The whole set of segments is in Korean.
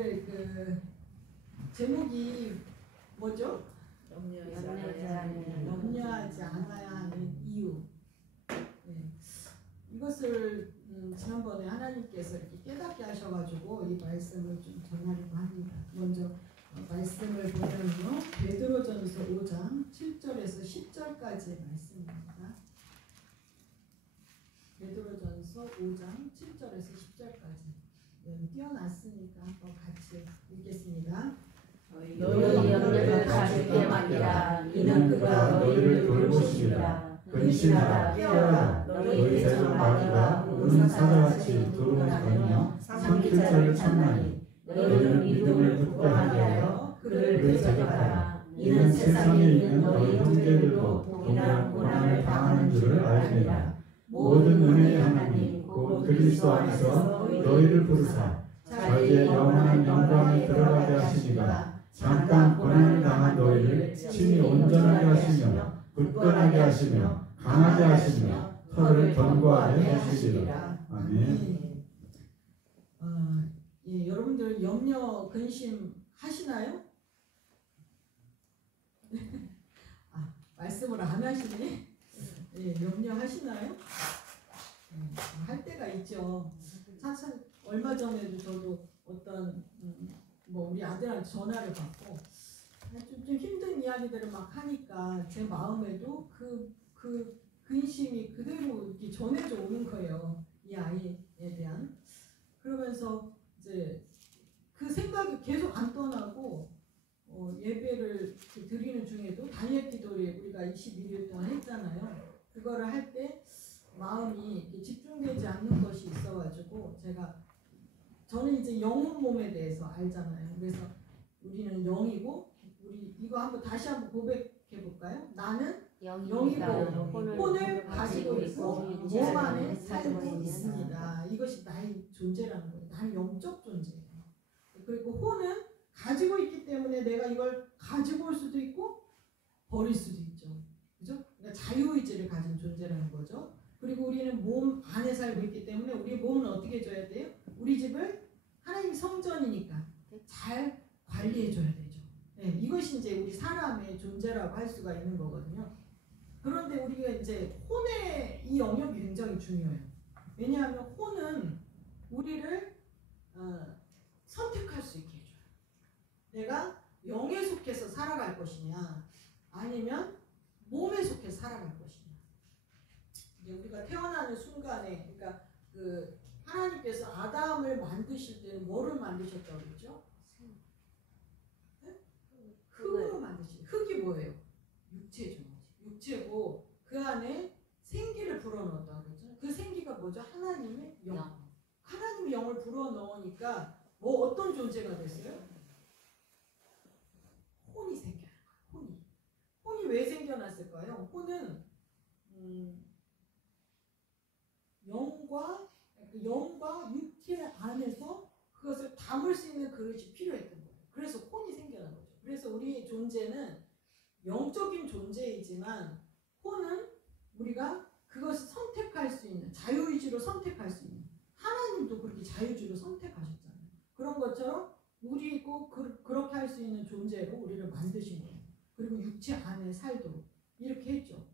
오늘 그 제목이 뭐죠? 염려하지 않아야 하는 이유. 네. 이것을 지난번에 하나님께서 이렇게 깨닫게 하셔가지고 이 말씀을 좀 전하려고 합니다. 먼저 말씀을 보면요, 베드로전서 5장 7절에서 10절까지의 말씀입니다. 베드로전서 5장 7절에서 10절까지 띄어놨으니까 한번 같이 읽겠습니다. 너희 염려를 가질 때만이라. 이는 그가 너희를 돌보시리라. 근신하라, 깨어라. 너희 대적 마귀가 우는 사자같이 두루뭉하며 삼킬 자를 찾나니 너희는 믿음을 굳건하게 하여 그를 대적하라. 이는 세상에 있는 너희 형제들도 동일한 고난을 당하는 줄을 알리라. 모든 은혜의 하나님 곧 그리스도 안에서 너희를 부르사 자기의 영원한 영광에 들어가게 하시니가 잠깐 고난을 당한 너희를 친히 온전하게 하시며 굳건하게 하시며 강하게 하시며 혀를 견고하게 하시리라. 아멘. 예, 여러분들 염려 근심 하시나요? 말씀을 안 하시네. 예, 염려하시나요? 할 때가 있죠. 사실 얼마 전에도 저도 어떤 우리 아들한테 전화를 받고 좀 힘든 이야기들을 막 하니까 제 마음에도 그 근심이 그대로 이렇게 전해져 오는 거예요. 이 아이에 대한. 그러면서 이제 그 생각이 계속 안 떠나고 예배를 드리는 중에도 단일 기도를 우리가 21일 동안 했잖아요. 그거를 할 때 마음이 집중되지 않는 것이 있어가지고 저는 이제 영혼 몸에 대해서 알잖아요. 그래서 우리는 영이고, 우리 이거 한번 다시 한번 고백해 볼까요? 나는 영이고 혼을 가지고 있고 몸 안에 살고 있습니다. 이것이 나의 존재라는 거예요. 나는 영적 존재예요. 그리고 혼은 가지고 있기 때문에 내가 이걸 가지고 올 수도 있고 버릴 수도 있죠. 그죠? 그러니까 자유의지를 가진 존재라는 거죠. 그리고 우리는 몸 안에 살고 있기 때문에 우리 몸은 어떻게 해줘야 돼요? 우리 집을 하나님 성전이니까 잘 관리해줘야 되죠. 네, 이것이 이제 우리 사람의 존재라고 할 수가 있는 거거든요. 그런데 우리가 이제 혼의 이 영역이 굉장히 중요해요. 왜냐하면 혼은 우리를 선택할 수 있게 해줘요. 내가 영에 속해서 살아갈 것이냐 아니면 몸에 속해서 살아갈 것이냐. 이제 우리가 태어나는 순간에, 그러니까 하나님께서 아담을 만드실 때는 뭐를 만드셨다고 그랬죠? 네? 흙으로 만드신. 흙이 뭐예요? 육체죠. 육체고 그 안에 생기를 불어넣었다고 그랬죠. 그 생기가 뭐죠? 하나님의 영. 하나님의 영을 불어넣으니까 어떤 존재가 됐어요? 혼이 생겨난 거예요. 혼이 왜 생겨났을까요? 혼은 영과 육체 안에서 그것을 담을 수 있는 그릇이 필요했던 거예요. 그래서 혼이 생겨난 거죠. 그래서 우리의 존재는 영적인 존재이지만 혼은 우리가 그것을 선택할 수 있는, 자유의지로 선택할 수 있는, 하나님도 그렇게 자유의지로 선택하셨잖아요. 그런 것처럼 우리고 그렇게 할 수 있는 존재로 우리를 만드신 거예요. 그리고 육체 안에 살도록 이렇게 했죠.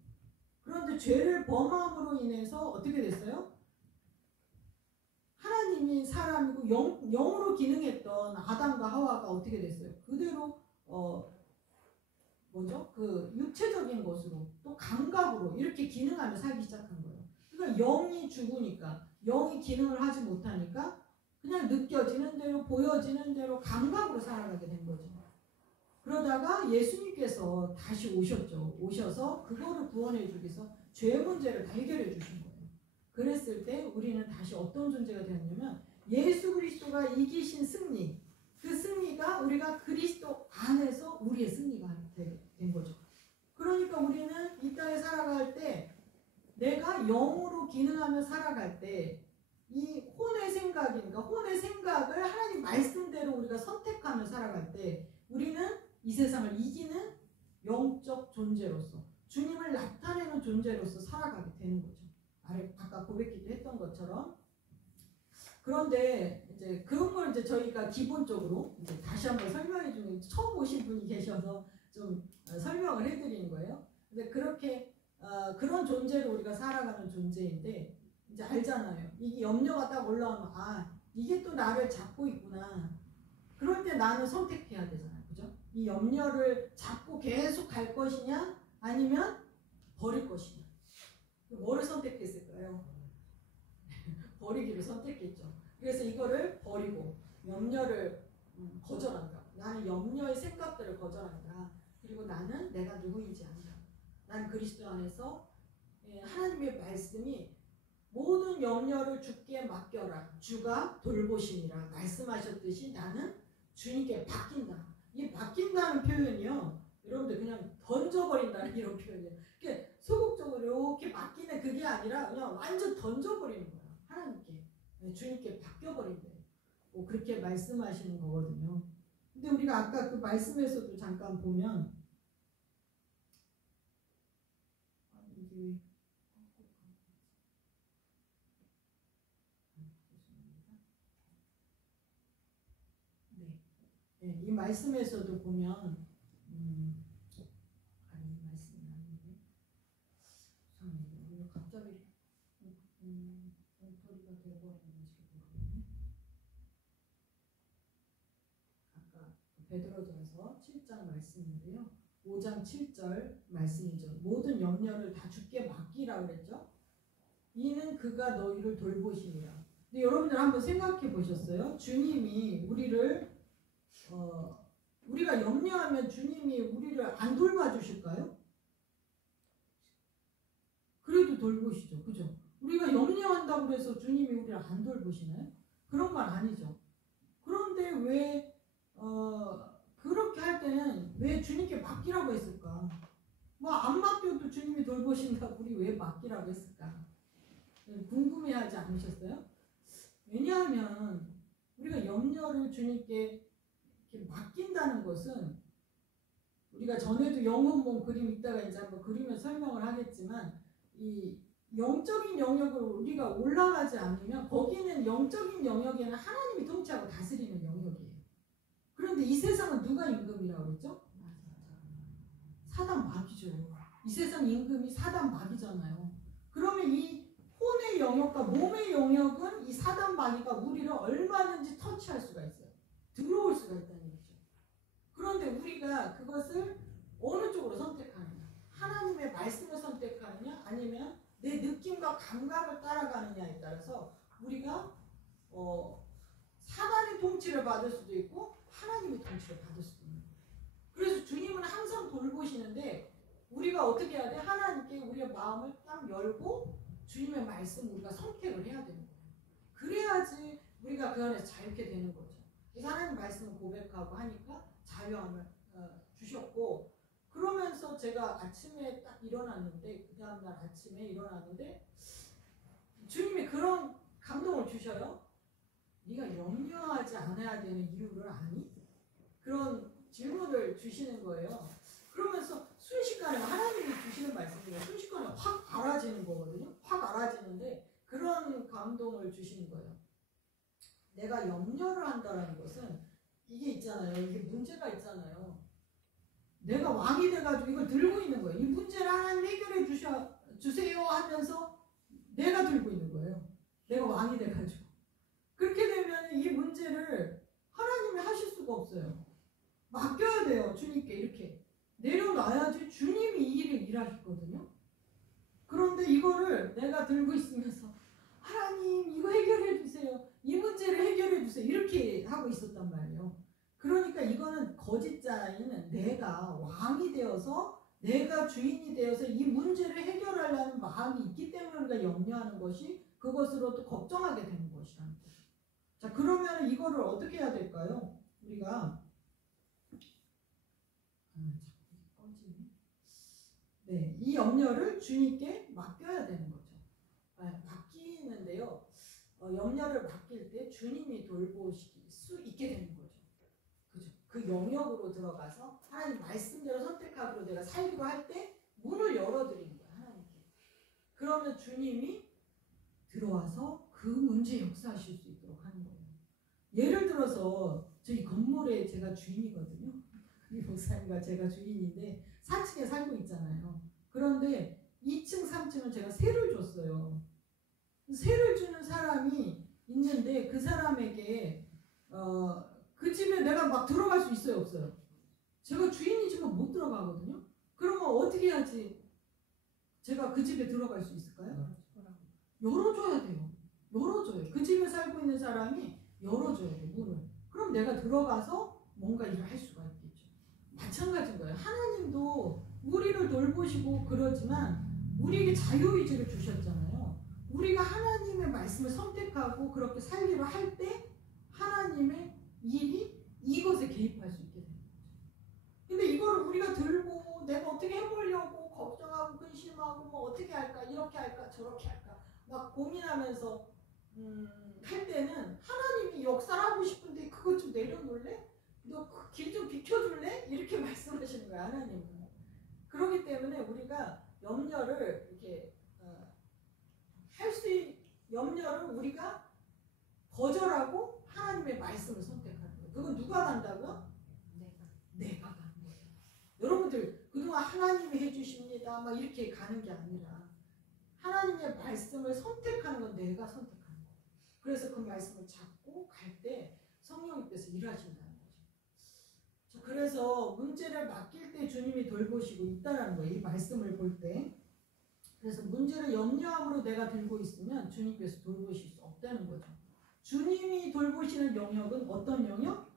그런데 죄를 범함으로 인해서 어떻게 됐어요? 하나님이 사람이고 영으로 기능했던 아담과 하와가 어떻게 됐어요? 그대로 그 육체적인 것으로 또 감각으로 이렇게 기능하며 살기 시작한 거예요. 그러니까 영이 죽으니까, 영이 기능을 하지 못하니까 그냥 느껴지는 대로, 보여지는 대로 감각으로 살아가게 된 거죠. 그러다가 예수님께서 다시 오셨죠. 오셔서 그거를 구원해 주기 위해서 죄 문제를 다 해결해 주신 거예요. 그랬을 때 우리는 다시 어떤 존재가 되었냐면 예수 그리스도가 이기신 승리, 그 승리가 우리가 그리스도 안에서 우리의 승리가 된 거죠. 그러니까 우리는 이 땅에 살아갈 때 내가 영으로 기능하며 살아갈 때 이 혼의 생각이니까 혼의 생각을 하나님 말씀대로 우리가 선택하며 살아갈 때 우리는 이 세상을 이기는 영적 존재로서 주님을 나타내는 존재로서 살아가게 되는 거죠. 아까 고백기도 했던 것처럼. 그런데 이제 그런 걸 이제 저희가 기본적으로 이제 다시 한번 설명해 주는, 처음 오신 분이 계셔서 좀 설명을 해드리는 거예요. 근데 그렇게 그런 존재로 우리가 살아가는 존재인데, 이제 알잖아요. 이게 염려가 딱 올라오면 이게 또 나를 잡고 있구나. 그럴 때 나는 선택해야 되잖아요. 그죠? 이 염려를 잡고 계속 갈 것이냐 아니면 버릴 것이냐. 뭐를 선택했을까요? 버리기를 선택했죠. 그래서 이거를 버리고 염려를 거절한다. 나는 염려의 생각들을 거절한다. 그리고 나는 내가 누구인지 안다. 난 그리스도 안에서 하나님의 말씀이 모든 염려를 주께 맡겨라. 주가 돌보시니라 말씀하셨듯이 나는 주님께 맡긴다. 이 맡긴다는 표현이요. 여러분들 그냥 던져버린다는 이런 표현이에요. 그러니까 소극적으로 이렇게 맡기는 그게 아니라 그냥 완전 던져버리는 거예요. 하나님께. 주님께 맡겨버린대요. 그렇게 말씀하시는 거거든요. 근데 우리가 아까 그 말씀에서도 잠깐 보면 이게 이 말씀에서도 보면 이 말씀이 아닌데 갑자기 엉터리가 되어버렸는지 모르겠네. 아까 베드로전서 7장 말씀인데요. 5장 7절 말씀이죠. 모든 염려를 다 주께 맡기라 그랬죠. 이는 그가 너희를 돌보시니라. 근데 여러분들 한번 생각해 보셨어요? 주님이 우리를 우리가 염려하면 주님이 우리를 안 돌봐주실까요? 그래도 돌보시죠. 그죠? 우리가 염려한다고 해서 주님이 우리를 안 돌보시나요? 그런 건 아니죠. 그런데 왜 그렇게 할 때는 왜 주님께 맡기라고 했을까? 뭐 안 맡겨도 주님이 돌보신다고 우리 왜 맡기라고 했을까? 궁금해하지 않으셨어요? 왜냐하면 우리가 염려를 주님께 맡긴다는 것은, 우리가 전에도 영혼몽 그림 있다가 이제 한번 그림을 설명을 하겠지만, 이 영적인 영역으로 우리가 올라가지 않으면 거기는 영적인 영역에는 하나님이 통치하고 다스리는 영역이에요. 그런데 이 세상은 누가 임금이라고 그랬죠? 사단 마귀죠. 이 세상 임금이 사단 마귀잖아요. 그러면 이 혼의 영역과 몸의 영역은 이 사단 마귀가 우리를 얼마든지 터치할 수가 있어요. 들어올 수가 있다는 얘기죠. 그런데 우리가 그것을 어느 쪽으로 선택하느냐, 하나님의 말씀을 선택하느냐 아니면 내 느낌과 감각을 따라가느냐에 따라서 우리가 사단의 통치를 받을 수도 있고 하나님의 통치를 받을 수도 있는 거예요. 그래서 주님은 항상 돌보시는데 우리가 어떻게 해야 돼? 하나님께 우리의 마음을 딱 열고 주님의 말씀 우리가 선택을 해야 되는 거예요. 그래야지 우리가 그 안에서 자유케 되는 거죠. 그래서 하나님 말씀을 고백하고 하니까 자유함을 주셨고, 그러면서 제가 아침에 딱 일어났는데, 그 다음날 아침에 일어났는데 주님이 그런 감동을 주셔요. 네가 염려하지 않아야 되는 이유를 아니? 그런 질문을 주시는 거예요. 그러면서 순식간에 하나님이 주시는 말씀이에요. 순식간에 확 알아지는 거거든요. 확 알아지는데 그런 감동을 주시는 거예요. 내가 염려를 한다는 것은 이게 있잖아요. 이게 문제가 있잖아요. 내가 왕이 돼가지고 이걸 들고 있는 거예요. 이 문제를 하나님 해결해 주세요 하면서 내가 들고 있는 거예요. 내가 왕이 돼가지고. 그렇게 되면 이 문제를 하나님이 하실 수가 없어요. 맡겨야 돼요. 주님께 이렇게. 내려놔야지 주님이 이 일을 일하시거든요. 그런데 이거를 내가 들고 있으면서 하나님 이거 해결해 주세요. 이 문제를 해결해 주세요. 이렇게 하고 있었단 말이에요. 그러니까 이거는 거짓자인 내가 왕이 되어서 내가 주인이 되어서 이 문제를 해결하려는 마음이 있기 때문에 우리가 염려하는 것이 그것으로 또 걱정하게 되는 것이라는 거죠. 자, 그러면 이거를 어떻게 해야 될까요? 우리가 이 염려를 주님께 맡겨야 되는 거죠. 맡기는데요. 염려를 맡길 때 주님이 돌보실 수 있게 되는 거죠. 그죠? 그 영역으로 들어가서 하나님 말씀대로 선택하기로 내가 살기로 할 때 문을 열어드리는 거예요. 하나님께. 그러면 주님이 들어와서 그 문제 역사하실 수 있도록 하는 거예요. 예를 들어서 저희 건물에 제가 주인이거든요. 이 목사님과 제가 주인인데 4층에 살고 있잖아요. 그런데 2층, 3층은 제가 세를 줬어요. 세를 주는 사람이 있는데 그 사람에게 그 집에 내가 막 들어갈 수 있어요, 없어요? 제가 주인이지만 못 들어가거든요. 그러면 어떻게 해야지 제가 그 집에 들어갈 수 있을까요? 열어줘야 돼요. 열어줘요. 그 집에 살고 있는 사람이 열어줘야 돼요, 문을. 그럼 내가 들어가서 뭔가 일을 할 수가 있겠죠. 마찬가지인 거예요. 하나님도 우리를 돌보시고 그러지만 우리에게 자유의지를 주셨잖아요. 우리가 하나님의 말씀을 선택하고 그렇게 살기로 할 때 하나님의 일이 이것에 개입할 수 있게 됩니다. 근데 이거를 우리가 들고 내가 어떻게 해보려고 걱정하고 근심하고 뭐 어떻게 할까 이렇게 할까 저렇게 할까 막 고민하면서 할 때는 하나님이 역사를 하고 싶은데 그것 좀 내려놓을래? 너 그 길 좀 비켜줄래? 이렇게 말씀하시는 거야 하나님은. 그렇기 때문에 우리가 염려를 이렇게 염려를 우리가 거절하고 하나님의 말씀을 선택하는 거예요. 그건 누가 간다고요? 내가 가는 거예요. 여러분들 그동안 하나님이 해주십니다 막 이렇게 가는 게 아니라 하나님의 말씀을 선택하는 건 내가 선택하는 거예요. 그래서 그 말씀을 잡고 갈 때 성령님께서 일하신다는 거죠. 그래서 문제를 맡길 때 주님이 돌보시고 있다는 거예요. 이 말씀을 볼 때. 그래서 문제를 염려함으로 내가 들고 있으면 주님께서 돌보실 수 없다는 거죠. 주님이 돌보시는 영역은 어떤 영역?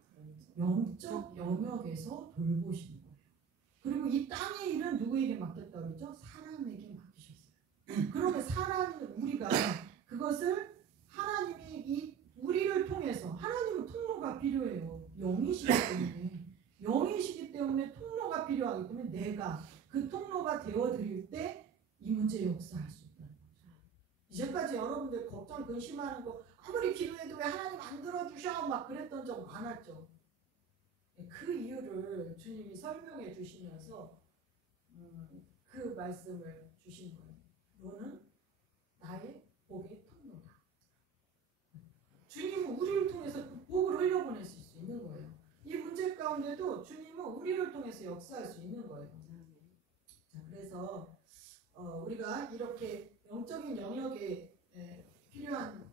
영적 영역에서 돌보시는 거예요. 그리고 이 땅의 일은 누구에게 맡겼다고 그랬죠? 사람에게 맡기셨어요. 그러면 우리가 그것을 하나님이 우리를 통해서 하나님은 통로가 필요해요. 영이시기 때문에 통로가 필요하기 때문에 내가 그 통로가 되어드릴 때 이 문제에 역사할 수 있다는 거죠. 이제까지 여러분들 걱정 근심하는 거 아무리 기도해도 왜 하나님 안 들어주셔 막 그랬던 적 많았죠. 그 이유를 주님이 설명해 주시면서 그 말씀을 주신 거예요. 너는 나의 복의 통로다. 주님은 우리를 통해서 그 복을 흘려보낼 수 있는 거예요. 이 문제 가운데도 주님은 우리를 통해서 역사할 수 있는 거예요. 자, 그래서 우리가 이렇게 영적인 영역에 필요한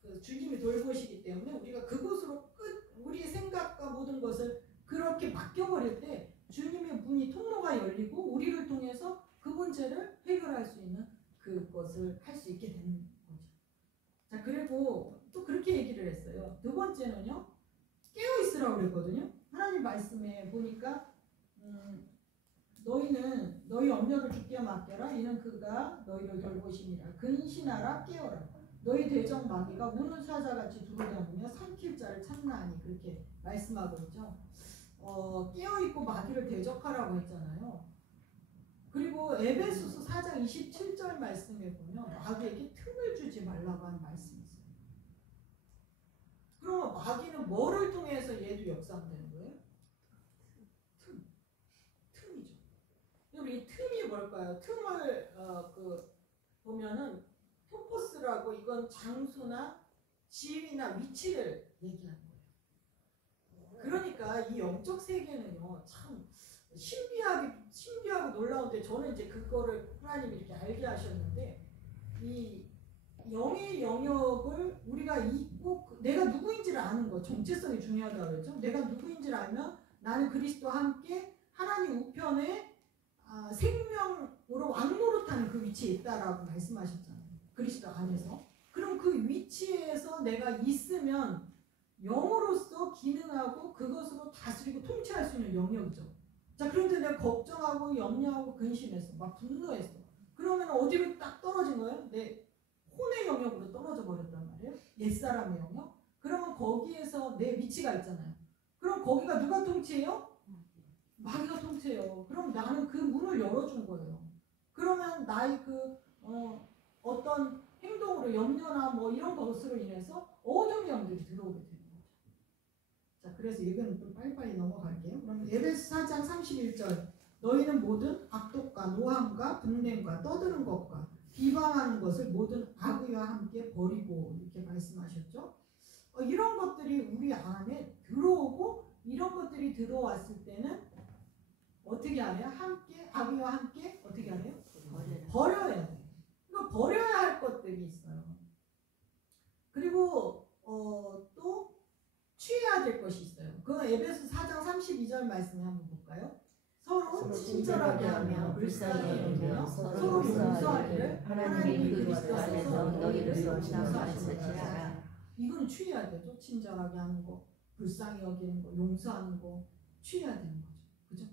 그 주님이 돌보시기 때문에 우리가 그곳으로 우리의 생각과 모든 것을 그렇게 맡겨버릴 때 주님의 문이 통로가 열리고 우리를 통해서 그 문제를 해결할 수 있는 그것을 할 수 있게 되는 거죠. 자, 그리고 또 그렇게 얘기를 했어요. 두 번째는요, 깨어있으라고 그랬거든요. 하나님 말씀에 보니까 너희는 너희 염려를 주께 맡겨라. 이는 그가 너희를 돌보심이라. 근신하라. 깨어라. 너희 대적 마귀가 우는 사자같이 두루다니며 삼킬 자를 찾나니. 그렇게 말씀하고 있죠. 깨어있고 마귀를 대적하라고 했잖아요. 그리고 에베소서 4장 27절 말씀에 보면 마귀에게 틈을 주지 말라고 하는 말씀이 있어요. 그럼 마귀는 뭐를 통해서 얘도 역사한다는 거예요? 틈이죠. 이 틈이 뭘까요? 틈을 보면은 토포스라고 이건 장소나 지위나 위치를 얘기하는 거예요. 그러니까 이 영적 세계는요 참 신비하고 놀라운데 저는 이제 그거를 하나님이 이렇게 알게 하셨는데 이 영의 영역을 우리가 잊고 내가 누구인지를 아는 거 정체성이 중요하다고 그랬죠. 내가 누구인지를 알면 나는 그리스도와 함께 하나님 우편에 생명으로 왕노릇하는 그 위치에 있다라고 말씀하셨잖아요. 그리스도 안에서. 그럼 그 위치에서 내가 있으면 영으로서 기능하고 그것으로 다스리고 통치할 수 있는 영역이죠. 자, 그런데 내가 걱정하고 염려하고 근심했어. 막 분노했어. 그러면 어디로 딱 떨어진 거예요? 내 혼의 영역으로 떨어져 버렸단 말이에요. 옛사람의 영역. 그러면 거기에서 내 위치가 있잖아요. 그럼 거기가 누가 통치해요? 마귀가 통치해요. 그럼 나는 그 문을 열어준 거예요. 그러면 나의 어떤 행동으로 염려나 뭐 이런 것으로 인해서 어둠의 영들이 들어오게 되는 거죠. 자, 그래서 이건 좀 빨리빨리 넘어갈게요. 그럼 에베소 4장 31절 너희는 모든 악독과 노함과 분냄과 떠드는 것과 비방하는 것을 모든 악의와 함께 버리고 이렇게 말씀하셨죠. 이런 것들이 우리 안에 취해야 될 것이 있어요. 그건 에베소 4장 32절 말씀 한번 볼까요? 서로 친절하게 하며 불쌍히 여기며 서로 용서하기를 하나님이 그리스도 안에서 너희를 용서하시느니라. 이건 취해야 되죠. 친절하게 하는 거, 불쌍히 여기는 거, 용서하는 거 취해야 되는 거죠. 그죠?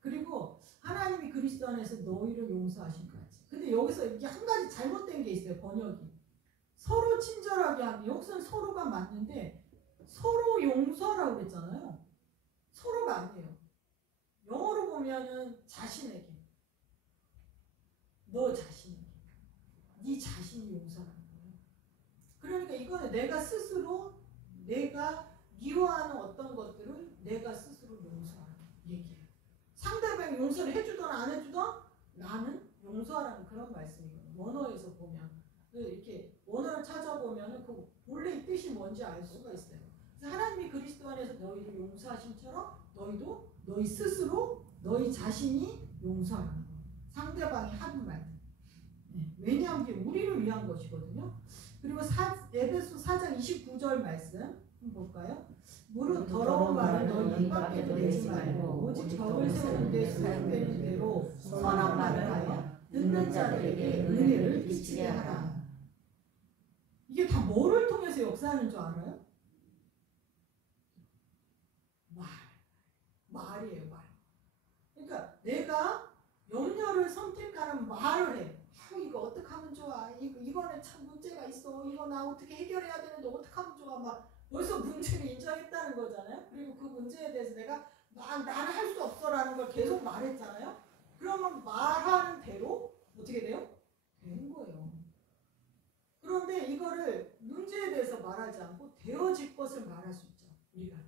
그리고 하나님이 그리스도 안에서 너희를 용서하신 것 같이. 근데 여기서 이게 한 가지 잘못된 게 있어요. 번역이. 서로 친절하게 하면 여기서는 서로가 맞는데 서로 용서라고 그랬잖아요. 서로가 아니에요. 영어로 보면은 자신에게, 너 자신에게, 네 자신이 용서하는 거예요. 그러니까 이거는 내가 스스로 내가 미워하는 어떤 것들을 내가 스스로 용서하는 얘기예요. 상대방이 용서를 해주든 안 해주든 나는 용서하라는 그런 말씀이거든요. 원어에서 보면 이렇게 원어를 찾아보면 그 본래의 뜻이 뭔지 알 수가 있어요. 그래서 하나님이 그리스도 안에서 너희를 용서하심처럼 너희도 너희 스스로 너희 자신이 용서하라는 거예요. 상대방이 하는 말들. 네. 왜냐하면 이게 우리를 위한 것이거든요. 그리고 에베소 4장 29절 말씀 한번 볼까요? 무릇 더러운 말을 너희 입 밖에도 내지 말고 오직 덕을 세우는 데 소용되는 대로 선한 말을 하여 듣는 자들에게 은혜를 끼치게 하라. 이게 다 뭐를 통해서 역사하는 줄 알아요? 말이에요, 말. 그러니까 내가 염려를 선택하는 말을 해. 이거 어떻게 하면 좋아? 이거는 참 문제가 있어. 이거 나 어떻게 해결해야 되는데 어떻게 하면 좋아? 막 벌써 문제를 인정했다는 거잖아요. 그리고 그 문제에 대해서 내가 나는 할 수 없어라는 걸 계속 말했잖아요. 그러면 말하는 대로 어떻게 돼요? 되는 거예요. 그런데 이거를 문제에 대해서 말하지 않고 되어질 것을 말할 수 있죠. 우리가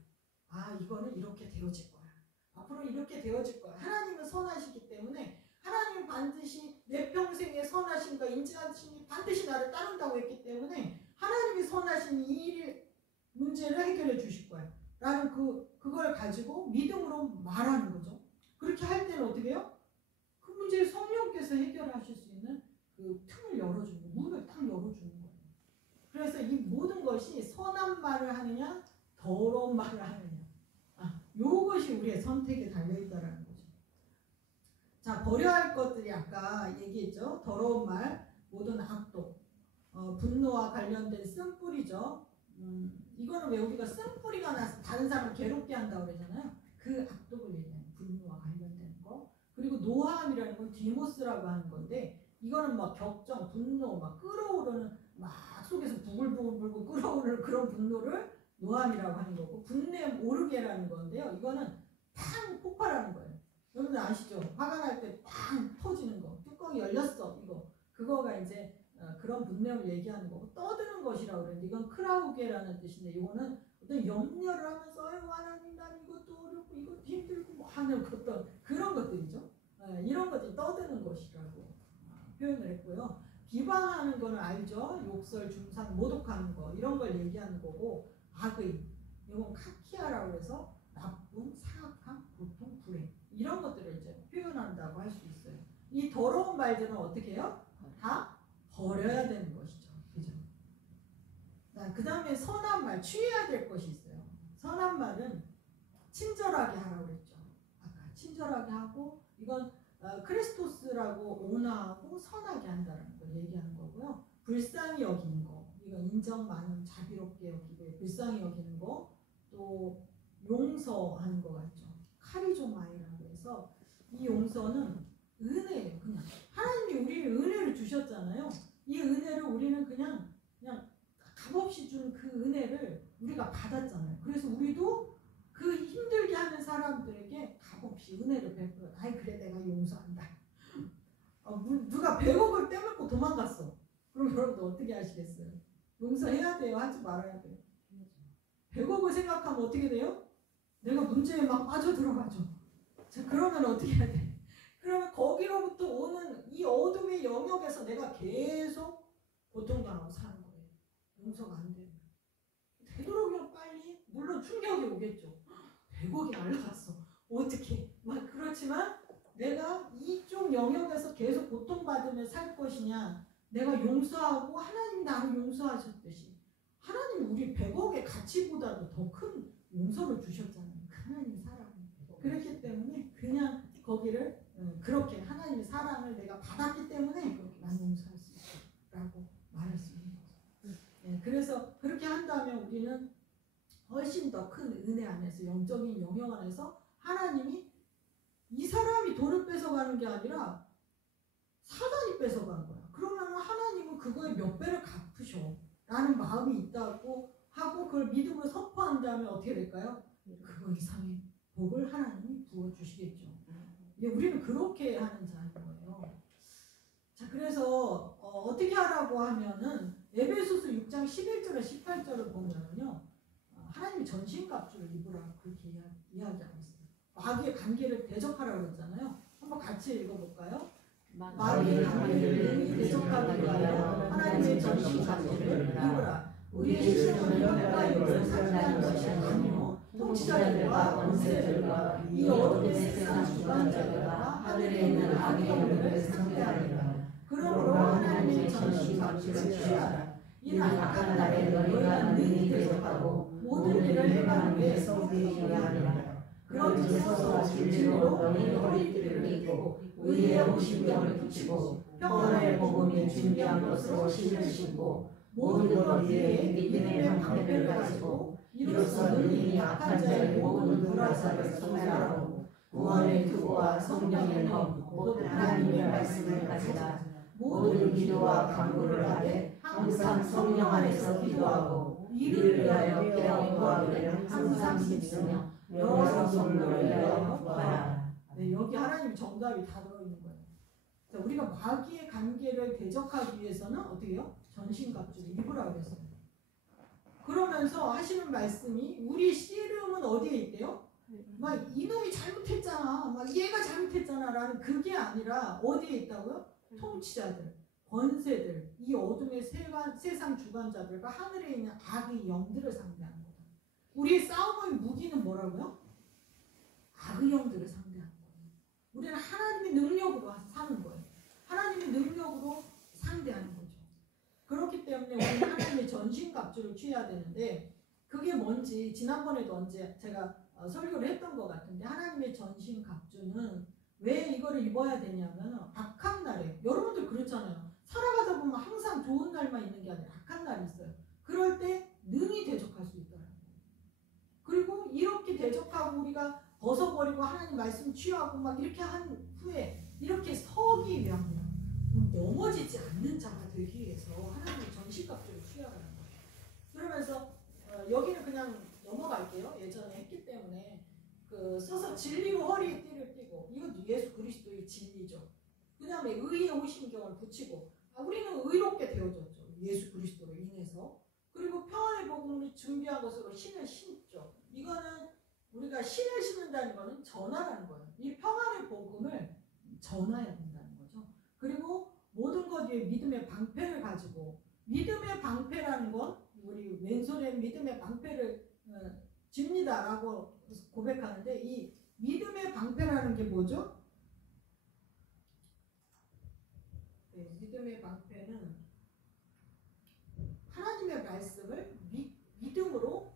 이거는 이렇게 되어질 거야. 앞으로 이렇게 되어질 거야. 하나님은 선하시기 때문에 하나님은 반드시 내 평생의 선하심과 인자하심이 반드시 나를 따른다고 했기 때문에 하나님이 선하신 이 일을 문제를 해결해 주실 거야. 라는 그걸 가지고 믿음으로 말하는 거죠. 그렇게 할 때는 어떻게 해요? 그 문제를 성령께서 해결하실 수 있는 그 틈을 열어주는 거예요. 문을 딱 열어주는 거예요. 그래서 이 모든 것이 선한 말을 하느냐 더러운 말을 하느냐 요것이 우리의 선택에 달려있다라는 거죠. 자, 버려야 할 것들이 아까 얘기했죠. 더러운 말, 모든 악독, 분노와 관련된 쓴뿌리죠. 이거는 왜 우리가 쓴뿌리가 나서 다른 사람을 괴롭게 한다고 그러잖아요. 그 악독을 얘기해요. 분노와 관련된 거. 그리고 노함이라는 건 디모스라고 하는 건데 이거는 막 격정, 분노, 막 끌어오르는 막 속에서 부글부글 불고 끌어오르는 그런 분노를 노함이라고 하는 거고 분내 오르게라는 건데요. 이거는 팡 폭발하는 거예요. 여러분들 아시죠? 화가 날 때 팡 터지는 거. 뚜껑이 열렸어. 그거가 이제 그런 분내를 얘기하는 거고 떠드는 것이라고 그러는데 이건 크라우게라는 뜻인데 이거는 어떤 염려를 하면서 하나님 난 이것도 어렵고 이것도 힘들고 뭐 하는 어떤 그런 것들이죠. 이런 것들이 떠드는 것이라고 표현을 했고요. 비방하는 거는 알죠? 욕설, 중상, 모독하는 거 이런 걸 얘기하는 거고 악의, 이건 카키아라고 해서 나쁨, 사악함, 고통, 불행 이런 것들을 이제 표현한다고 할 수 있어요. 이 더러운 말들은 어떻게 해요? 다 버려야 되는 것이죠. 그죠? 그 다음에 선한 말, 취해야 될 것이 있어요. 선한 말은 친절하게 하라고 그랬죠. 아까 친절하게 하고 이건 크리스토스라고 온화하고 선하게 한다는 걸 얘기하는 거고요. 불쌍히 여기는 거, 이건 인정 많은 자비롭게 여기고 불쌍히 여기는 거, 또 용서하는 거 같죠. 카리조마이라고 해서 이 용서는 은혜예요. 그냥 하나님이 우리를 은혜를 주셨잖아요. 이 은혜를 우리는 그냥 값없이 준 그 은혜를 우리가 받았잖아요. 그래서 우리도 그 힘들게 하는 사람들에게 값없이 은혜를 베풀어. 그래 내가 용서한다. 누가 100억을 떼먹고 도망갔어. 그럼 여러분들 어떻게 하시겠어요? 용서해야 돼요? 하지 말아야 돼요? 100억을 생각하면 어떻게 돼요? 내가 문제에 막 빠져들어가죠. 자, 그러면 어떻게 해야 돼? 그러면 거기로부터 오는 이 어둠의 영역에서 내가 계속 고통당하고 사는 거예요. 용서가 안 돼요. 되도록이면 빨리, 물론 충격이 오겠죠. 100억이 날라갔어. 어떻게? 막 그렇지만 내가 이쪽 영역에서 계속 고통받으며 살 것이냐, 내가 용서하고 하나님 나를 용서하셨듯이 하나님 우리 100억의 가치보다도 더 큰 용서를 주셨잖아요. 하나님의 사랑. 그렇기 때문에 그냥 거기를 그렇게 하나님의 사랑을 내가 받았기 때문에 난 용서할 수 있다라고 말할 수 있는 거죠. 그래서 그렇게 한다면 우리는 훨씬 더 큰 은혜 안에서 영적인 영역 안에서 하나님이 이 사람이 돈을 뺏어가는 게 아니라 사단이 뺏어간 거야. 그러면 하나님은 그거에 몇 배를 갚으셔 라는 마음이 있다고 하고 그걸 믿음으로 선포한다면 어떻게 될까요? 그거 이상의 복을 하나님이 부어주시겠죠. 우리는 그렇게 하는 자인 거예요. 자, 그래서 어떻게 하라고 하면은 에베소서 6장 11절에 18절을 보면은요, 하나님이 전신갑주를 입으라 그렇게 이야기하고 있어요. 마귀의 관계를 대적하라고 했잖아요. 한번 같이 읽어볼까요? 마귀의 관계를 대적하기 위하여 하나님의 전신갑주를 입으라. 우리의 시험은 혈과 육을 상대하는 것이 아니요 통치자들과 권세들과 이 어둠의 세상 주관자들과 하늘에 있는 악의 영들을 상대하리라. 그러므로 하나님의 전신갑주를 취하라. 이는 악한 날에 너희가 능히 대적하고 모든 일을 행하는 데 성공하게 하리라. 그러므로 서서 진리로 너희 허리띠를 띠고 의의 오신경을 붙이고 평안의 복음이 준비한 것으로 신을 신고 모든 것 위에 믿음의 방패를 가지고 이로써 능히 악한 자의 모든 불화살을 소멸하고 구원의 투구와 성령의 검 곧 하나님의 말씀을 가지라. 모든 기도와 간구를 하되 항상 성령 안에서 기도하고 이를 위하여 깨어 구하기를 항상 힘쓰며 여러 성도를 위하여 구하라. 여기 하나님 정답이 다 들어있는 거예요. 자, 우리가 마귀의 관계를 대적하기 위해서는 어떻게 해요? 전신갑주를 입으라고 했어요. 그러면서 하시는 말씀이 우리 씨름은 어디에 있대요? 막 이놈이 잘못했잖아, 막 얘가 잘못했잖아 라는 그게 아니라 어디에 있다고요? 통치자들, 권세들, 이 어둠의 세상 주관자들과 하늘에 있는 악의 영들을 상대하는 거다. 우리의 싸움의 무기는 뭐라고요? 악의 영들을 상대하는 거예요. 우리는 하나님의 능력으로 사는 거예요. 하나님의 능력으로 상대하는 거죠. 그렇기 때문에 우리는 하나님의 전신갑주를 취해야 되는데 그게 뭔지 지난번에도 언제 제가 설교를 했던 것 같은데 하나님의 전신갑주는 왜 이거를 입어야 되냐면 악한 날에 여러분들 그렇잖아요. 살아가다 보면 항상 좋은 날만 있는 게 아니라 악한 날이 있어요. 그럴 때 능히 대적할 수 있더라고요. 그리고 이렇게 대적하고 우리가 벗어버리고 하나님 말씀 취하고 막 이렇게 한 후에 이렇게 서기 위함이야. 넘어지지 않는 자가 되기 위해서 하나님의 전신갑주를 취하라는 거예요. 그러면서 여기는 그냥 넘어갈게요. 예전에 했기 때문에 서서 진리로 허리에 띠를 띠고 이건 예수 그리스도의 진리죠. 그 다음에 의의 오신경을 붙이고 우리는 의롭게 되어졌죠. 예수 그리스도로 인해서. 그리고 평안의 복음을 준비한 것으로 신을 신죠. 이거는 우리가 신을 신는다는 거는 전하라는 거예요. 이 평안의 복음을 전해야 된다는 거죠. 그리고 모든 것 위에 믿음의 방패를 가지고 믿음의 방패라는 건 우리 왼손에 믿음의 방패를 쥡니다라고 고백하는데 이 믿음의 방패라는 게 뭐죠? 네, 믿음의 방패는 하나님의 말씀을 믿음으로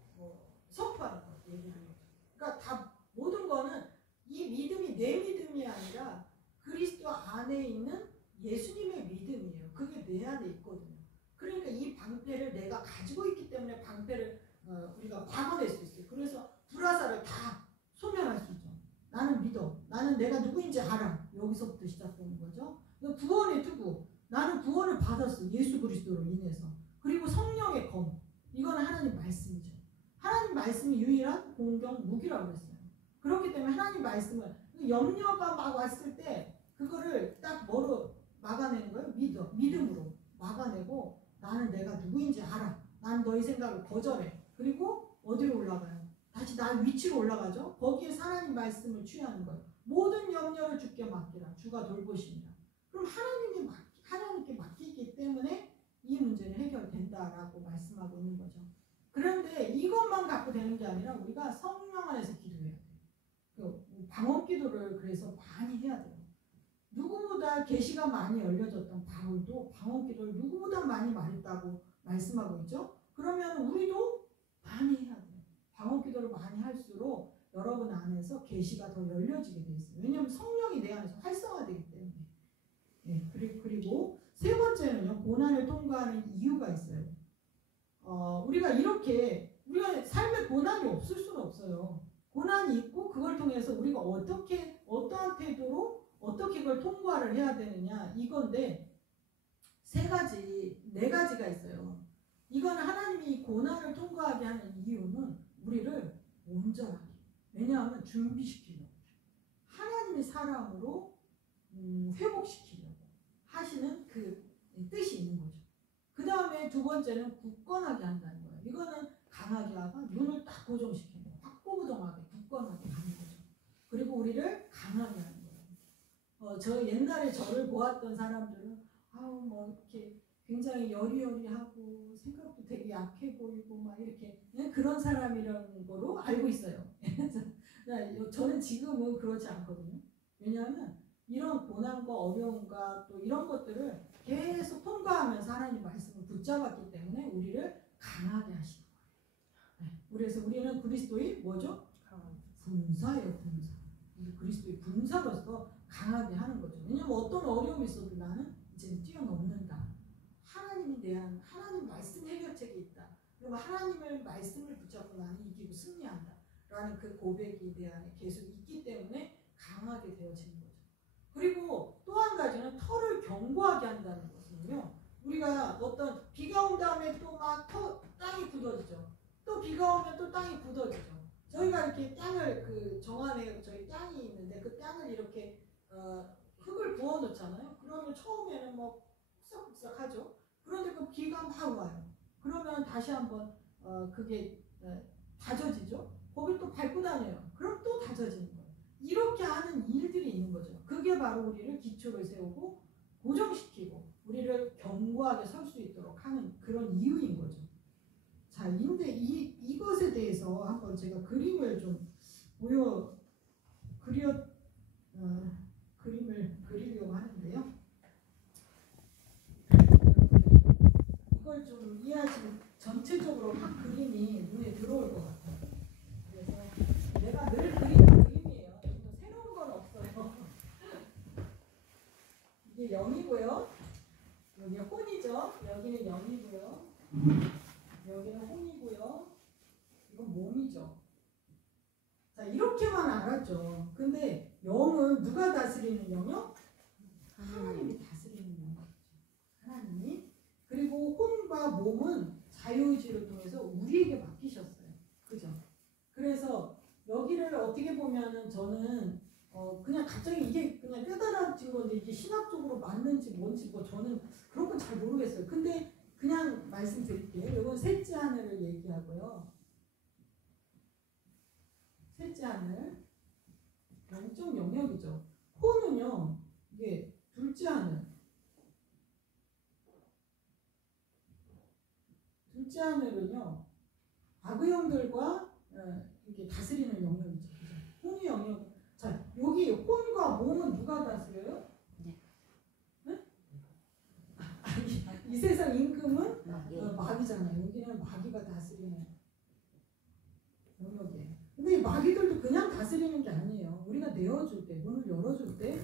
선포하는 거예요. 얘기하는 거죠. 그러니까 다 모든 거는 이 믿음이 내 믿음이 아니라 그리스도 안에 있는 예수님의 믿음이에요. 그게 내 안에 있거든요. 그러니까 이 방패를 내가 가지고 있기 때문에 방패를 우리가 막아낼 수 있어요. 그래서 불화살을 다 소멸할 수 있죠. 나는 믿어. 나는 내가 누구인지 알아. 여기서부터 시작되는 거죠. 구원의 투구. 나는 구원을 받았어. 예수 그리스도로 인해서. 그리고 성령의 검. 이거는 하나님 말씀이죠. 하나님 말씀이 유일한 공격 무기라고 했어요. 그렇기 때문에 하나님 말씀을 염려가 막 왔을 때 그거를 딱 뭐로 막아내는 거예요? 믿음으로 막아내고 나는 내가 누구인지 알아. 난 너희 생각을 거절해. 그리고 어디로 올라가요? 다시 나 위치로 올라가죠. 거기에 하나님 말씀을 취하는 거예요. 모든 염려를 주께 맡기라. 주가 돌보십니다. 그럼 하나님께 맡기기 때문에 이 문제는 해결된다라고 말씀하고 있는 거죠. 그런데 이것만 갖고 되는 게 아니라 우리가 성령 안에서 기도해야 돼요. 방언 기도를 그래서 많이 해야 돼요. 누구보다 계시가 많이 열려졌던 바울도 방언 기도를 누구보다 많이 말했다고 말씀하고 있죠. 그러면 우리도 많이 해야 돼요. 방언 기도를 많이 많이 할수록 여러분 안에서 계시가 더 열려지게 돼 있어요. 왜냐하면 성령이 내 안에서 활성화되기 때문에. 네, 그리고 세 번째는요, 고난을 통과하는 이유가 있어요. 우리가 삶에 고난이 없을 수는 없어요. 고난이 있고 그걸 통해서 우리가 어떠한 태도로 어떻게 그걸 통과를 해야 되느냐 이건데 네 가지가 있어요. 이건 하나님이 고난을 통과하게 하는 이유는 우리를 온전하게, 왜냐하면 준비시키려고, 하나님의 사람으로 회복시키려고 하시는 그 뜻이 있는 거죠. 그 다음에 두 번째는 굳건하게 한다는 거예요. 이거는 강하게 하고 눈을 딱 고정시키는 거예요. 확고부동하게 굳건하게 하는 거죠. 그리고 우리를 강하게 하는 거예요. 저 옛날에 저를 보았던 사람들은 이렇게 굉장히 여리여리하고 생각도 되게 약해 보이고 막 이렇게 그런 사람이라는 거로 알고 있어요. 저는 지금은 그렇지 않거든요. 왜냐하면 이런 고난과 어려움과 또 이런 것들을 계속 통과하면서 하나님 말씀을 붙잡았기 때문에 우리를 강하게 하시는 거예요. 그래서 우리는 그리스도의 뭐죠? 분사예요, 분사. 그리스도의 분사로서 강하게 하는 거죠. 왜냐하면 어떤 어려움이 있어도 나는 이제 뛰어넘는다. 하나님이 대한 하나님 말씀 해결책이 있다. 그리고 하나님의 말씀을 붙잡고 나는 이기고 승리한다. 라는 그 고백이 내 안에 계속 있기 때문에 강하게 되어지는 거죠. 그리고 또 한 가지는 터를 견고하게 한다는 것은요. 우리가 어떤 비가 온 다음에 또 막 땅이 굳어지죠. 또 비가 오면 또 땅이 굳어지죠. 저희가 이렇게 땅을 정 안에 저희 땅이 있는데 그 땅을 이렇게 흙을 부어 놓잖아요. 그러면 처음에는 뭐 푹석푹석하죠. 그런데 그 비가 막 와요. 그러면 다시 한번 그게 다져지죠. 거기 또 밟고 다녀요. 그럼 또 다져지는 거예요. 이렇게 하는 일들이 있는 거죠. 그게 바로 우리를 기초를 세우고 고정시키고 우리를 견고하게 설 수 있도록 하는 그런 이유인 거죠. 자, 근데 이것에 대해서 한번 제가 그림을 좀 그림을 그리려고 하는데요. 이걸 좀 이해하시면 전체적으로 확 그림이 눈에 들어올 것 같아요. 그래서 내가 늘 그리는 그림이에요. 새로운 건 없어요. 이게 0이고요. 여기 혼이죠. 여기는 0이고요. 여기는 혼이고요. 이건 몸이죠. 자, 이렇게만 알았죠. 근데 0은 누가 다스리는 영역? 하나님이 다스리는 영역이죠. 하나님이. 그리고 혼과 몸은 자유의지를 통해서 우리에게 맡기셨어요. 그죠? 그래서 여기를 어떻게 보면은 저는 그냥 갑자기 이게 그냥 깨달아진 건데 이게 신학적으로 맞는지 뭔지 저는 그런 건 잘 모르겠어요. 근데 그냥 말씀드릴게요. 이건 셋째 하늘을 얘기하고요. 셋째 하늘 영적 영역이죠. 호는요, 이게 둘째 하늘. 둘째 하늘은요, 악의형들과 이게 다스리는 영역이죠. 혼의 영역. 자, 여기 혼과 몸은 누가 다스려요? 네? 이 세상 임금은 마귀잖아요. 여기는 마귀가 다스리는 영역이에요. 근데 이 마귀들도 그냥 다스리는 게 아니에요. 우리가 내어줄 때, 문을 열어줄 때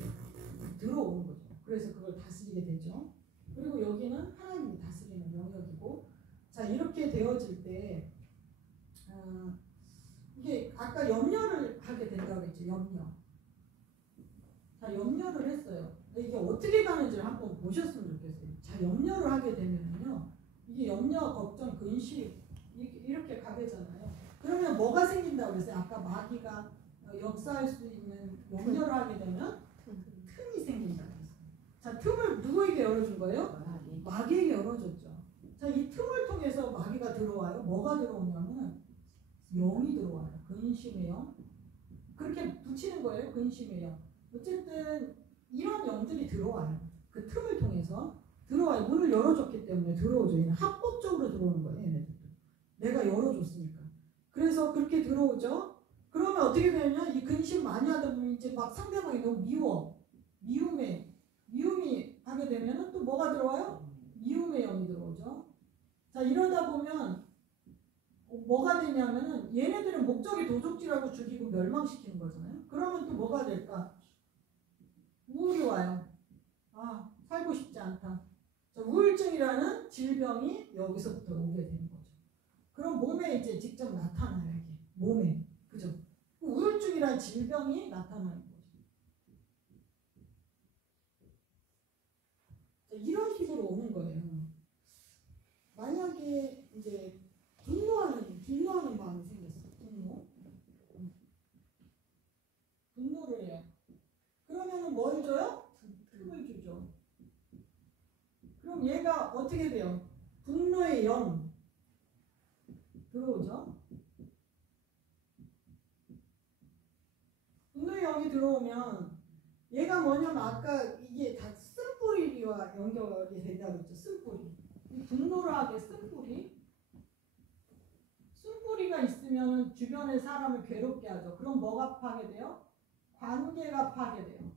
들어오는 거죠. 그래서 그걸 다스리게 되죠. 그리고 여기는 하나님이 다스리는 영역이고, 자, 이렇게 되어질 때 이게 아까 염려를 하게 된다고 했죠. 염려. 자, 염려를 했어요. 이게 어떻게 가는지를 한번 보셨으면 좋겠어요. 자, 염려를 하게 되면요, 이게 염려, 걱정, 근심 이렇게 가게 되잖아요. 그러면 뭐가 생긴다고 그랬어요? 아까 마귀가 역사할 수 있는 염려를 하게 되면 틈이 생긴다고 했어요. 자, 틈을 누구에게 열어준 거예요? 마귀에게 열어줬죠. 자, 이 틈을 통해서 마귀가 들어와요. 뭐가 들어오냐면 영이 들어와요. 근심의 영. 그렇게 붙이는 거예요. 근심의 영. 어쨌든 이런 영들이 들어와요. 그 틈을 통해서 들어와요. 문을 열어줬기 때문에 들어오죠. 얘는 합법적으로 들어오는 거예요. 얘네들도. 내가 열어줬으니까. 그래서 그렇게 들어오죠. 그러면 어떻게 되냐면 이 근심 많이 하다 보면 이제 막 상대방이 너무 미워. 미움이 하게 되면 또 뭐가 들어와요? 미움의 영이 들어오죠. 자, 이러다 보면 뭐가 되냐면은 얘네들은 목적이 도둑질하고 죽이고 멸망시키는 거잖아요. 그러면 또 뭐가 될까? 우울이 와요. 아, 살고 싶지 않다. 우울증이라는 질병이 여기서부터 오게 되는 거죠. 그럼 몸에 이제 직접 나타나요. 이게 몸에. 그죠? 우울증이라는 질병이 나타나는 거죠. 이런 식으로 오는 거예요. 만약에 이제 분노하는 마음이 생겼어. 분노를 해요. 그러면은 뭘 줘요? 틈을 주죠. 그럼 얘가 어떻게 돼요? 분노의 영 들어오죠? 분노의 영이 들어오면 얘가 뭐냐면 아까 이게 다 쓴뿌리와 연결이 된다고 했죠. 쓴뿌리. 분노라하게 쓴뿌리가 있으면 주변의 사람을 괴롭게 하죠. 그럼 뭐가 파괴돼요? 관계가 파괴돼요.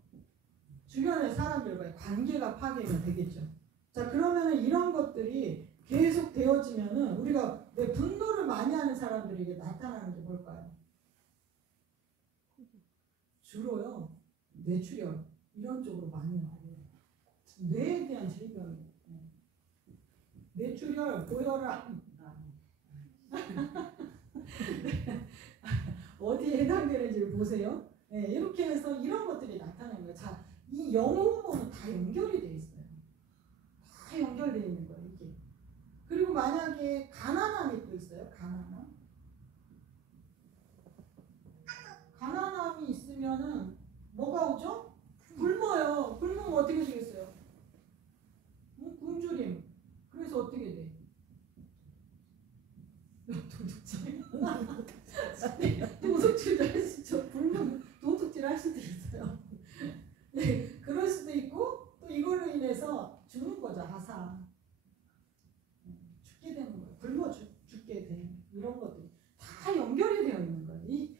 주변의 사람들과의 관계가 파괴가 되겠죠. 자, 그러면은 이런 것들이 계속 되어지면은 우리가 왜 분노를 많이 하는 사람들에게 나타나는 게 뭘까요? 주로요, 뇌출혈 이런 쪽으로 많이 나와요. 뇌에 대한 질병이. 뇌출혈, 고혈압 어디에 해당되는지를 보세요. 네, 이렇게 해서 이런 것들이 나타나는 거예요. 자, 이 영혼모는 다 연결이 돼 있어요. 다 연결되어 있는 거예요. 이게. 그리고 만약에 가난함이 또 있어요. 가난함이 있으면은 뭐가 오죠? 굶어요. 굶으면 어떻게 되겠어요? 굶주림. 그래서 어떻게 돼? 도둑질. 도둑질도 할 수 있죠. 굶으면 도둑질 할 수도 있어요. 네, 그럴 수도 있고 또 이걸로 인해서 죽는 거죠. 하사. 죽게 되는 거예요. 굶어 죽게 돼. 이런 것들이 다 연결이 되어 있는 거예요. 이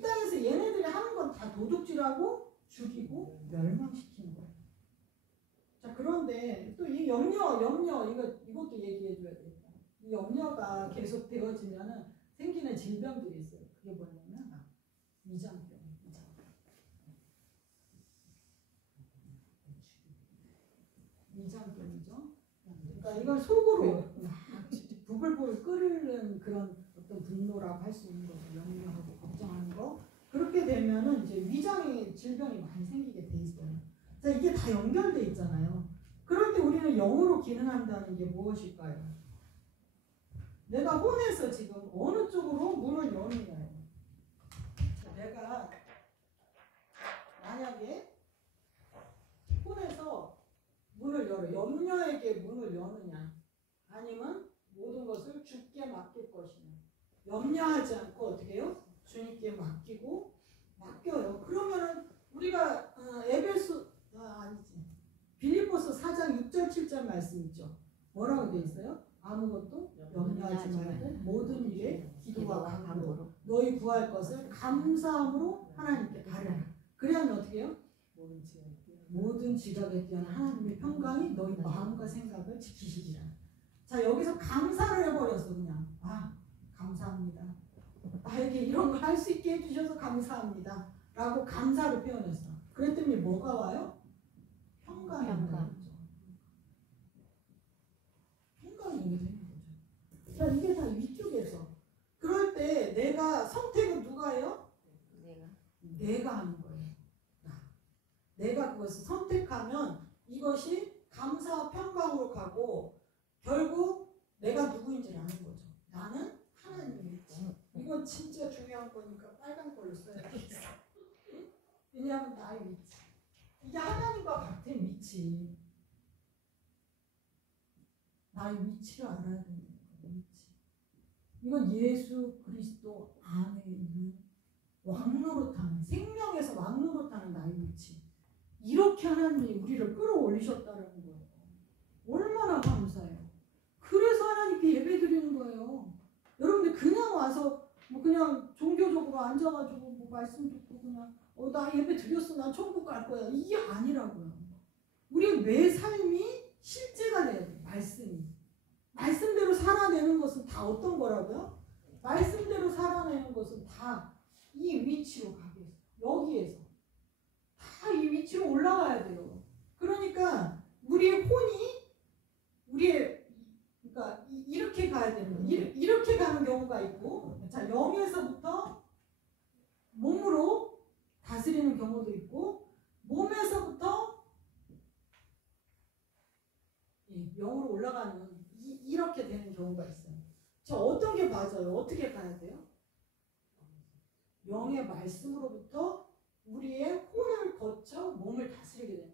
땅에서 얘네들이 하는 건 다 도둑질하고 죽이고 멸망시키는 거예요. 자, 그런데 또 이 염려 이것도 얘기해 줘야 되겠다. 이 염려가 계속 되어지면은 생기는 질병들이 있어요. 그게 뭐냐면 위장병이죠. 그러니까 이건 속으로 부글부글 끓는 그런 어떤 분노라고 할 수 있는 거죠. 염려하고 걱정하는 거. 그렇게 되면은 이제 위장의 질병이 많이 생기게 돼 있어요. 자, 이게 다 연결돼 있잖아요. 그럴 때 우리는 영으로 기능한다는 게 무엇일까요? 내가 혼에서 지금 어느 쪽으로 문을 여느냐예요. 내가 만약에 혼에서 문을 열어 염려에게 문을 여느냐 아니면 모든 것을 주께 맡길 것이냐. 염려하지 않고 어떻게 해요? 주님께 맡겨요. 그러면은 우리가 빌립보서 4장 6절 7절 말씀 있죠. 뭐라고 돼 있어요? 아무것도 염려하지 말고 모든 일에 기도와 간구로 너희 구할 것을 감사함으로 하나님께 아뢰라. 그래야면 어떻게 해요? 모든 지각에 뛰어난 하나님의 평강이 너희 마음과 생각을 지키시리라. 자, 여기서 감사를 해버렸어. 그냥 감사합니다. 나에게 이런 걸 할 수 있게 해주셔서 감사합니다 라고 감사를 표현했어. 그랬더니 뭐가 와요? 평강이 오는 거죠. 평강이 오게 되는 거죠. 자, 이게 다 위쪽에서. 그럴 때 내가 선택은 누가 해요? 내가 하는 거예요. 내가 그것을 선택하면 이것이 감사와 평강으로 가고 결국 내가 누구인지를 아는 거죠. 나는 하나님의 위치. 이건 진짜 중요한 거니까 빨간 걸로 써야겠어. 왜냐하면 나의 위치. 이게 하나님과 같은 위치. 나의 위치를 알아야 되는 거예요. 위치. 이건 예수 그리스도 안에 있는 왕노릇하는 생명에서 왕노릇하는 나의 위치. 이렇게 하나님이 우리를 끌어올리셨다는 거예요. 얼마나 감사해요. 그래서 하나님께 예배 드리는 거예요. 여러분들 그냥 와서 뭐 그냥 종교적으로 앉아가지고 뭐 말씀 듣고 그냥 나 예배 드렸어, 난 천국 갈 거야, 이게 아니라고요. 우리 매 삶이 실제가 돼야 돼요. 말씀대로 살아내는 것은 다 어떤 거라고요? 말씀대로 살아내는 것은 다 이 위치로 가게 했어요. 여기에서 다 이 위치로 올라가야 돼요. 그러니까 우리의 혼이 그러니까 이렇게 가야 되는 거예요. 이렇게 가는 경우가 있고, 자 0에서부터 몸으로 다스리는 경우도 있고, 몸에서부터 0으로 올라가는 이렇게 되는 경우가 있어요. 자 어떤 게 맞아요? 어떻게 가야 돼요? 0의 말씀으로부터 우리의 혼을 거쳐 몸을 다스리게 되는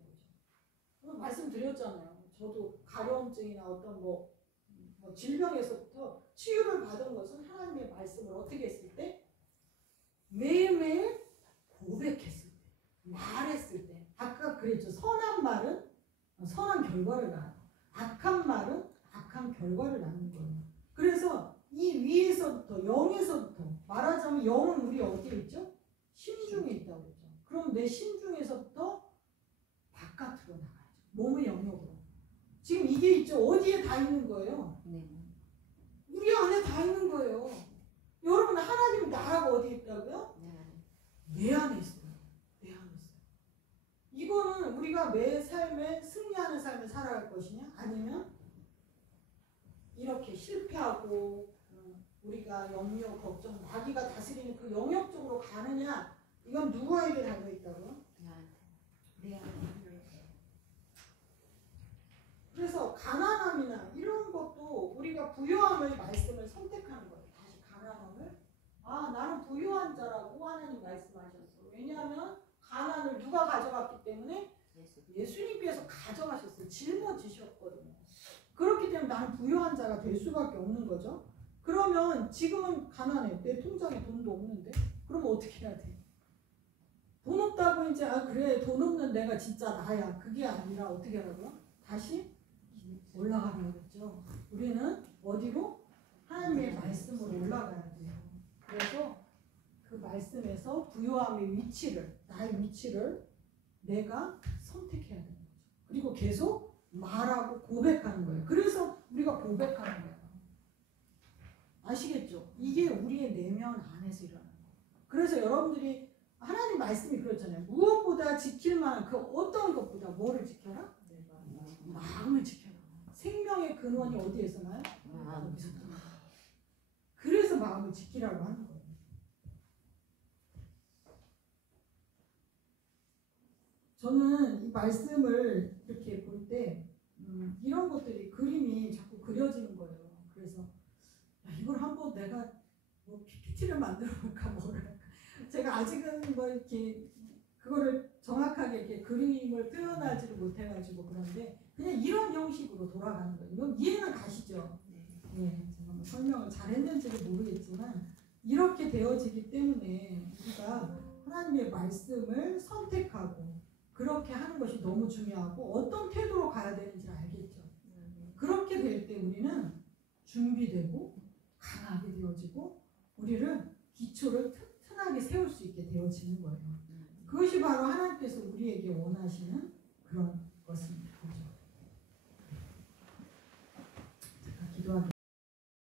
거죠. 말씀드렸잖아요. 저도 가려움증이나 어떤 뭐 질병에서부터 치유를 받은 것은 하나님의 말씀을 어떻게 했을 때? 매일매일 고백했을 때, 말했을 때. 아까 그랬죠. 선한 말은 선한 결과를 낳아요. 악한 말은 악한 결과를 낳는 거예요. 그래서 이 위에서부터 0에서부터 말하자면 0은 우리 어디에 있죠? 심중에 있다고 그랬죠. 그럼 내 심중에서부터 바깥으로 나가야죠. 몸의 영역으로. 지금 이게 있죠. 어디에 다 있는 거예요? 우리 안에 다 있는 거예요. 여러분 하나님 나라가 어디에 있다고요? 내 안에 있어요. 내 안에 있어요. 이거는 우리가 매 삶에 승리하는 삶을 살아갈 것이냐? 아니면 이렇게 실패하고 우리가 염려, 걱정, 마귀가 다스리는 그 영역 쪽으로 가느냐? 이건 누구에게 달려 있다고요? 내 안에. 그래서 가난함이나 이런 것도 우리가 부유함의 말씀을 선택하는 거예요. 다시 가난함을. 아 나는 부유한 자라고 하나님 말씀하셨어. 왜냐하면 가난을 누가 가져갔기 때문에 예수님께서 가져가셨어요. 짊어지셨거든요. 그렇기 때문에 나는 부유한 자가 될 수밖에 없는 거죠. 그러면 지금은 가난해. 내 통장에 돈도 없는데 그러면 어떻게 해야 돼? 돈 없다고 이제 그래 돈 없는 내가 진짜 나야. 그게 아니라 어떻게 하라고요? 다시 올라가라고 했죠. 우리는 어디로? 하나님의 말씀으로 올라가야 돼요. 그래서 그 말씀에서 부유함의 위치를, 나의 위치를 내가 선택해야 되는 거죠. 그리고 계속 말하고 고백하는 거예요. 그래서 우리가 고백하는 거예요. 아시겠죠? 이게 우리의 내면 안에서 일어나는 거예요. 그래서 여러분들이 하나님 말씀이 그렇잖아요. 무엇보다 지킬 만한 그 어떤 것보다 뭐를 지켜라? 마음을 지켜라. 생명의 근원이 어디에서 나요? 여기서 나요. 그래서 마음을 지키라고 하는 거예요. 저는 이 말씀을 이렇게 볼 때 이런 것들이 그림이 자꾸 그려지는 거예요. 그래서 이걸 한번 내가 뭐 PPT를 만들어 볼까 뭐랄까. 제가 아직은 뭐 이렇게 그거를 정확하게 이렇게 그림을 표현하지를 못해가지고 그런데 그냥 이런 형식으로 돌아가는 거예요. 이건 이해는 가시죠? 네, 제가 뭐 설명을 잘했는지는 모르겠지만 이렇게 되어지기 때문에 우리가 하나님의 말씀을 선택하고 그렇게 하는 것이 너무 중요하고 어떤 태도로 가야 되는지를 알겠죠. 그렇게 될 때 우리는 준비되고 강하게 되어지고 우리를 기초를 튼튼하게 세울 수 있게 되어지는 거예요. 그것이 바로 하나님께서 우리에게 원하시는 그런 것입니다.